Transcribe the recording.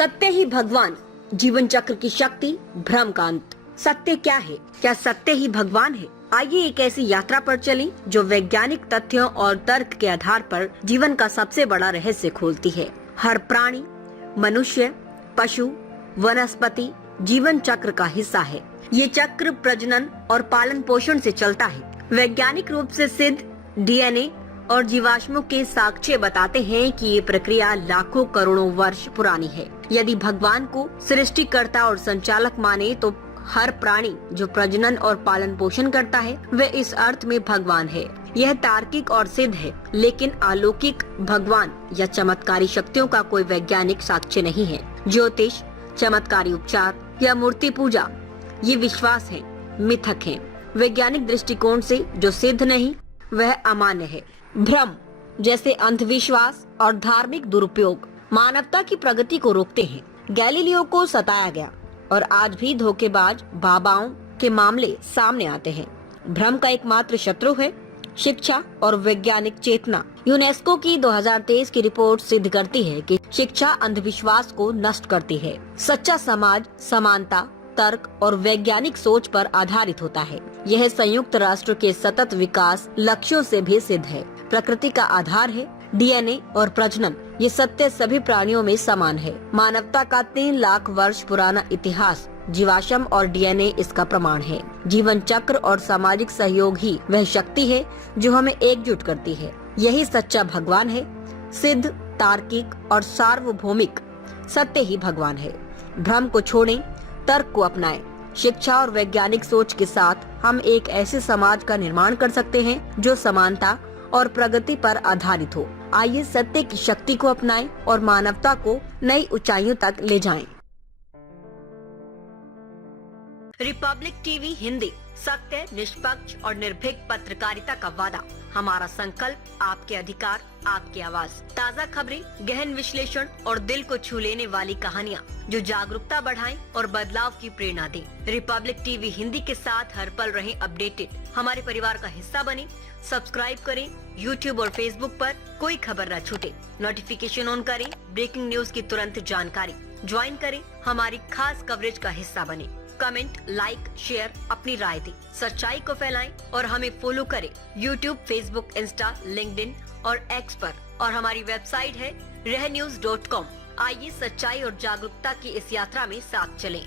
सत्य ही भगवान, जीवन चक्र की शक्ति, भ्रम का अंत। सत्य क्या है? क्या सत्य ही भगवान है? आइए एक ऐसी यात्रा पर चलें जो वैज्ञानिक तथ्यों और तर्क के आधार पर जीवन का सबसे बड़ा रहस्य खोलती है। हर प्राणी, मनुष्य, पशु, वनस्पति जीवन चक्र का हिस्सा है। ये चक्र प्रजनन और पालन पोषण से चलता है। वैज्ञानिक रूप से सिद्ध डीएनए और जीवाश्मों के साक्ष्य बताते हैं कि ये प्रक्रिया लाखों करोड़ों वर्ष पुरानी है। यदि भगवान को सृष्टिकर्ता और संचालक माने तो हर प्राणी जो प्रजनन और पालन पोषण करता है वह इस अर्थ में भगवान है। यह तार्किक और सिद्ध है, लेकिन अलौकिक भगवान या चमत्कारी शक्तियों का कोई वैज्ञानिक साक्ष्य नहीं है। ज्योतिष, चमत्कारी उपचार या मूर्ति पूजा ये विश्वास है, मिथक है। वैज्ञानिक दृष्टिकोण से जो सिद्ध नहीं वह अमान्य है। भ्रम जैसे अंधविश्वास और धार्मिक दुरुपयोग मानवता की प्रगति को रोकते हैं। गैलीलियो को सताया गया और आज भी धोखेबाज बाबाओं के मामले सामने आते हैं। भ्रम का एकमात्र शत्रु है शिक्षा और वैज्ञानिक चेतना। यूनेस्को की 2023 की रिपोर्ट सिद्ध करती है कि शिक्षा अंधविश्वास को नष्ट करती है। सच्चा समाज समानता, तर्क और वैज्ञानिक सोच पर आधारित होता है। यह संयुक्त राष्ट्र के सतत विकास लक्ष्यों से भी सिद्ध है। प्रकृति का आधार है डीएनए और प्रजनन। ये सत्य सभी प्राणियों में समान है। मानवता का 3 लाख वर्ष पुराना इतिहास, जीवाश्म और डीएनए इसका प्रमाण है। जीवन चक्र और सामाजिक सहयोग ही वह शक्ति है जो हमें एकजुट करती है। यही सच्चा भगवान है। सिद्ध, तार्किक और सार्वभौमिक सत्य ही भगवान है। भ्रम को छोड़ें, तर्क को अपनाएं। शिक्षा और वैज्ञानिक सोच के साथ हम एक ऐसे समाज का निर्माण कर सकते हैं जो समानता और प्रगति पर आधारित हो। आइए सत्य की शक्ति को अपनाएं और मानवता को नई ऊंचाइयों तक ले जाएं। रिपब्लिक टीवी हिंदी, सत्य, निष्पक्ष और निर्भीक पत्रकारिता का वादा। हमारा संकल्प, आपके अधिकार, आपकी आवाज। ताज़ा खबरें, गहन विश्लेषण और दिल को छू लेने वाली कहानियाँ जो जागरूकता बढ़ाएं और बदलाव की प्रेरणा दें। रिपब्लिक टीवी हिंदी के साथ हर पल रहें अपडेटेड। हमारे परिवार का हिस्सा बने। सब्सक्राइब करें। यूट्यूब और फेसबुक पर कोई खबर न छूटे। नोटिफिकेशन ऑन करें। ब्रेकिंग न्यूज की तुरंत जानकारी। ज्वाइन करें, हमारी खास कवरेज का हिस्सा बने। कमेंट, लाइक, शेयर, अपनी राय दें। सच्चाई को फैलाएं और हमें फॉलो करें यूट्यूब, फेसबुक, इंस्टा, लिंक्डइन और एक्स पर। और हमारी वेबसाइट है रहnews.com। आइए सच्चाई और जागरूकता की इस यात्रा में साथ चलें।